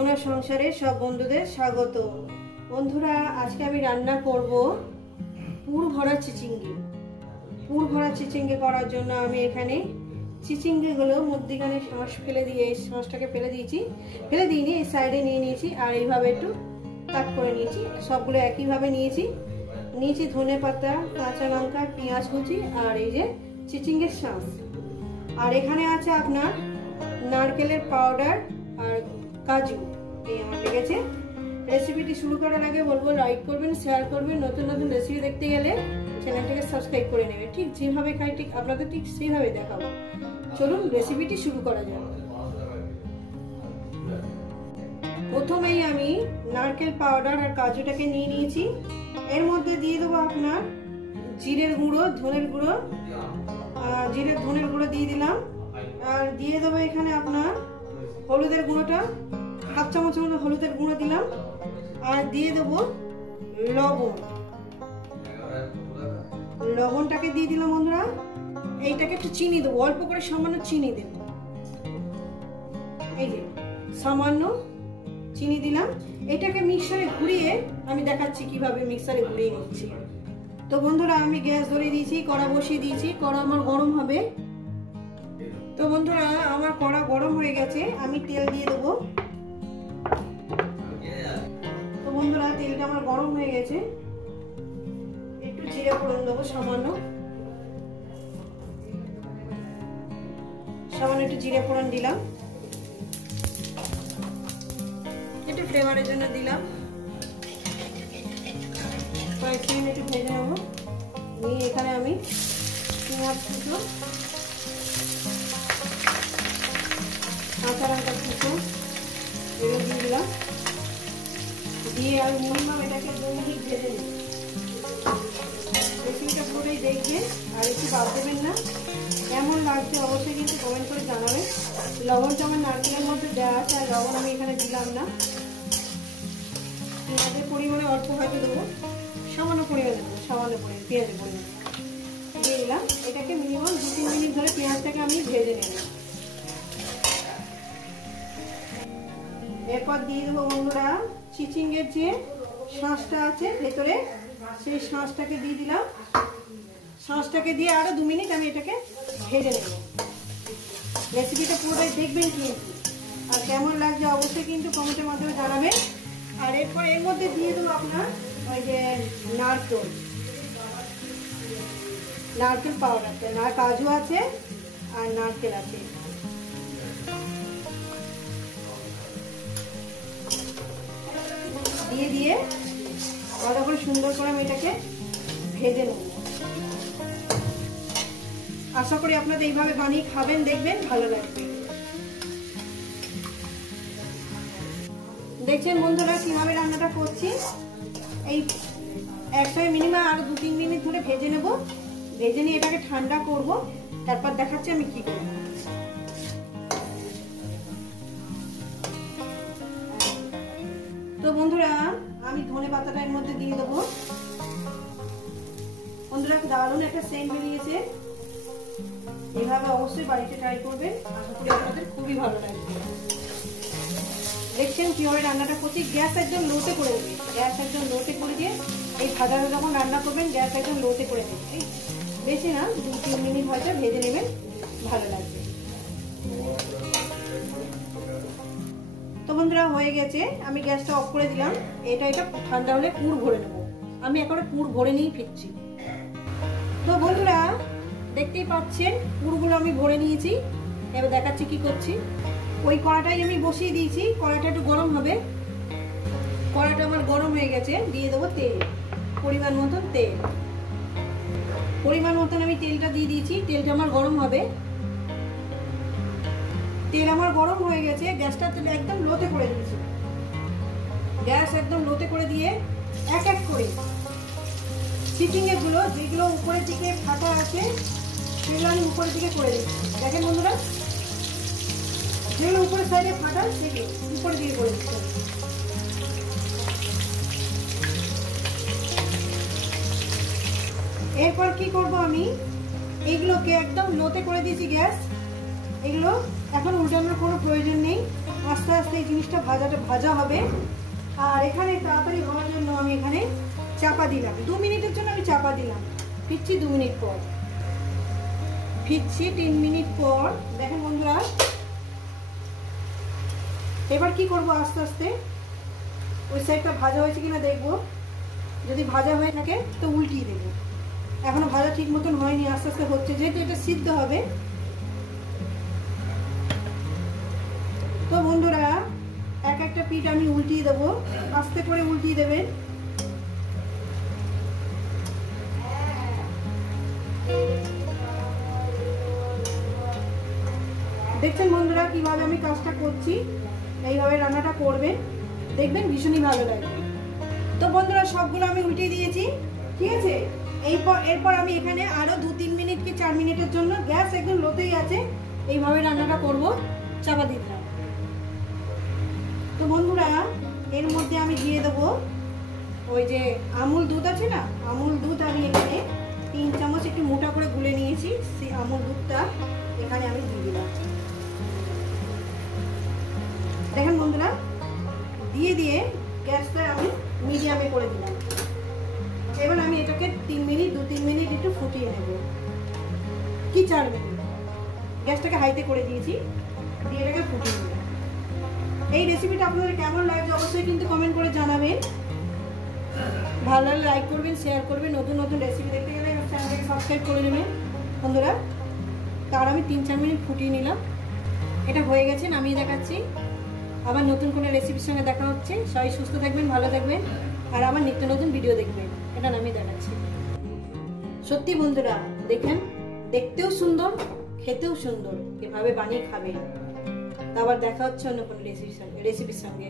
সোনার সংসারে সব বন্ধুদের স্বাগত। বন্ধুরা, আজকে আমি রান্না করব পুর ভরা চিচিঙ্গি। পুর ভরা চিচিঙ্গি করার জন্য আমি এখানে চিচিঙ্গিগুলো মধ্যিখানে শাঁস ফেলে দিয়ে এই শাঁসটাকে ফেলে দিইনি, এই সাইডে নিয়ে নিয়েছি আর এইভাবে একটু কাট করে নিয়েছি। সবগুলো একইভাবে নিয়েছি ধনে পাতা, কাঁচা লঙ্কা, পেঁয়াজ কুচি আর এই যে চিচিঙ্গির শাঁস। আর এখানে আছে আপনার নারকেলের পাউডার আর কাজু। এই আমার লেগেছে। রেসিপিটি শুরু করার আগে বলবো লাইক করবেন, শেয়ার করবেন, নতুন নতুন রেসিপি দেখতে গেলে চ্যানেলটাকে সাবস্ক্রাইব করে নেবে। ঠিক যেভাবে খাই ঠিক আপনাদের ঠিক সেইভাবে দেখাবো। চলুন রেসিপিটি শুরু করা যাক। প্রথমেই আমি নারকেল পাউডার আর কাজুটাকে নিয়ে নিয়েছি। এর মধ্যে দিয়ে দেবো আপনার জিরের গুঁড়ো, ধনের গুঁড়ো, ধনের গুঁড়ো দিয়ে দিলাম। আর দিয়ে দেবো এখানে আপনার হলুদের গুঁড়োটা, হাফ চামচ মতো হলুদের গুঁড়ো দিলাম। আর দিয়ে দেবো লবণটাকে দিয়ে দিলাম বন্ধুরা। এইটাকে একটু চিনি দেবো, অল্প করে সামান্য চিনি দেবো। এই যে সামান্য চিনি দিলাম। এটাকে মিক্সারে ঘুরিয়ে আমি দেখাচ্ছি কিভাবে মিক্সারে ঘুরিয়ে নিচ্ছি। তো বন্ধুরা, আমি গ্যাস ধরিয়ে দিয়েছি, কড়া বসিয়ে দিয়েছি। কড়া আমার গরম হবে। তো বন্ধুরা, আমার কড়া গরম হয়ে গেছে, আমি তেল দিয়ে দেবো। তো বন্ধুরা, তেলটা আমার গরম হয়ে গেছে। একটু জিরে ফোড়ন দেবো, সামান্য একটু জিরে ফোড়ন দিলাম, একটু ফ্লেভারের জন্য দিলাম। কয়েক মিনিট একটু ভেজে নেবো। নিয়ে এখানে আমি পেঁয়াজ কুচো, কাঁচা লঙ্কা কুচো এগুলো দিয়ে দিলাম। দিয়ে আমি মিনিমাম এটাকে 2 মিনিট ভেজে নিই। রেসিপিটা পুরোই দেখবেন আর একটু বাদ দেবেন না। কেমন লাগছে অবশ্যই কিন্তু কমেন্ট করে জানাবেন। লবণটা আমার নারকেলের মধ্যে দেওয়া আছে, আর লবণ আমি এখানে দিলাম না। পেঁয়াজের পরিমাণে অল্প হয়তো দেবো, সামান্য পরিমাণে দেবো, পেঁয়াজের পরিমাণে দিয়ে দিলাম। এটাকে মিনিমাম 2-3 মিনিট ধরে পেঁয়াজটাকে আমি ভেজে নেব। এরপর দিয়ে দেবো বন্ধুরা চিচিঙ্গের যে শাঁসটা আছে ভেতরে, সেই শাঁসটাকে দিয়ে দিলাম। শাঁসটাকে দিয়ে আরো 2 মিনিট আমি এটাকে ভেজে নেব। রেসিপিটা পুরোটাই দেখবেন কিন্তু, আর কেমন লাগছে অবশ্যই কিন্তু কমেন্টের মাধ্যমে জানাবেন। আর এরপর এর মধ্যে দিয়ে দেবো আপনার ওই যে নারকেল পাউডারটা, কাজু আছে আর নারকেল আছে। দিয়ে ভালো করে সুন্দর করে আমি এটাকে ভেজে নেব। আশা করি আপনাদের এইভাবে বানিয়ে খাবেন, দেখবেন ভালো লাগবে। দেখছেন বন্ধুরা কিভাবে রান্নাটা করছি। এই একটাই মিনিমাম আরো 2-3 মিনিট ধরে ভেজে নেব। ভেজে নিয়ে এটাকে ঠান্ডা করব, তারপর দেখাচ্ছি আমি কি করব। তো বন্ধুরা, আমি ধনে পাতাটা এর মধ্যে দিয়ে দেবো। বন্ধুরা, দারুণ একটা সেন্ট বেরিয়েছে। এইভাবে অবশ্যই বাড়িতে ট্রাই করবেন, আশা করি আপনাদের খুবই ভালো লাগবে। দেখছেন কিভাবে রান্নাটা করছি। গ্যাস একদম লোতে করে দেবে, গ্যাস একদম লোতে করে দিয়ে এই ভাজাটা যখন রান্না করবেন গ্যাস একদম লোতে করে দেবেন। বেশি না, 2-3 মিনিট হয়তো ভেজে নেবেন, ভালো লাগবে। তো বন্ধুরা, হয়ে গেছে, আমি গ্যাসটা অফ করে দিলাম। এটা ঠান্ডা হলে পুর ভরে নেব। আমি এখন পুর ভরে নিয়ে ফিরছি। তো বন্ধুরা, দেখতেই পাচ্ছেন পুরগুলো আমি ভরে নিয়েছি। এবার দেখাচ্ছি কি করছি। ওই কড়াটাই আমি বসিয়ে দিয়েছি, কড়াটা একটু গরম হবে। কড়াটা আমার গরম হয়ে গেছে, দিয়ে দেবো তেল, পরিমাণ মতন তেল। আমি তেলটা দিয়ে দিয়েছি, তেলটা আমার গরম হবে। তেল আমার গরম হয়ে গেছে, গ্যাসটা একদম লোতে করে দিয়েছি। গ্যাস একদম লোতে করে দিয়ে এক এক করে চিচিঙ্গিগুলো যেগুলো উপরের দিকে ফাটা আছে সেগুলো আমি উপরের দিকে করে দিচ্ছি। দেখেন বন্ধুরা, যেগুলো উপরের সাইডে ফাটা সেগুলো উপরের দিকে করে দিচ্ছি। এরপর কি করব, আমি এইগুলোকে একদম লোতে করে দিয়েছি গ্যাস। এগুলো এখন উল্টানোর কোনো প্রয়োজন নেই। আস্তে আস্তে এই জিনিসটা ভাজা হবে। আর এখানে তাড়াতাড়ি হওয়ার জন্য আমি এখানে চাপা দিলাম, 2 মিনিটের জন্য আমি চাপা দিলাম। ফিরছি 2 মিনিট পর, ফিরছি 3 মিনিট পর। দেখেন বন্ধুরা, এবার কি করব, আস্তে আস্তে ওই সাইডটা ভাজা হয়েছে কিনা দেখবো। যদি ভাজা হয়ে থাকে তো উল্টিয়ে দেবো। এখনো ভাজা ঠিক মতন হয়নি, আস্তে আস্তে হচ্ছে, যেহেতু এটা সিদ্ধ হবে। তো বন্ধুরা, এক একটা পিঠ আমি উল্টিয়ে দেবো, আস্তে করে উল্টিয়ে দেবেন। দেখছেন বন্ধুরা কিভাবে আমি কাজটা করছি, এইভাবে রান্নাটা করবেন, দেখবেন ভীষণই ভালো লাগবে। তো বন্ধুরা, সবগুলো আমি উল্টিয়ে দিয়েছি, ঠিক আছে। এরপর আমি এখানে আরো 2-3 মিনিট কি 4 মিনিটের জন্য, গ্যাস একদম লোতেই আছে, এইভাবে রান্নাটা করব, চাপা দিলাম। তো বন্ধুরা, এর মধ্যে আমি দিয়ে দেবো ওই যে আমুল দুধ আছে না, আমুল দুধ আমি এখানে 3 চামচ একটু মোটা করে গুলে নিয়েছি, সেই আমুল দুধটা এখানে আমি দিয়ে দিলাম। দেখেন বন্ধুরা, দিয়ে গ্যাসটা আমি মিডিয়ামে করে দিলাম। এবার আমি এটাকে 2-3 মিনিট একটু ফুটিয়ে নেব, কি 4 মিনিট। গ্যাসটাকে হাইতে করে দিয়েছি, দিয়ে এটাকে ফুটিয়ে নেব। এই রেসিপিটা আপনাদের কেমন লাগছে অবশ্যই কিন্তু কমেন্ট করে জানাবেন। ভালো লাগলে লাইক করবেন, শেয়ার করবেন। নতুন নতুন রেসিপি দেখতে গেলে চ্যানেলটাকে সাবস্ক্রাইব করে নেবেন বন্ধুরা। তার আমি 3-4 মিনিট ফুটিয়ে নিলাম, এটা হয়ে গেছে, নামিয়ে দেখাচ্ছি। আবার নতুন কোনো রেসিপির সঙ্গে দেখা হচ্ছে। সবাই সুস্থ থাকবেন, ভালো থাকবেন, আর আমার নিত্য নতুন ভিডিও দেখবেন। এটা নামিয়ে দেখাচ্ছি। সত্যি বন্ধুরা, দেখেন, দেখতেও সুন্দর, খেতেও সুন্দর, এভাবে বানিয়ে খাবেন। আবার দেখা হচ্ছে অন্য কোনো রেসিপির সঙ্গে।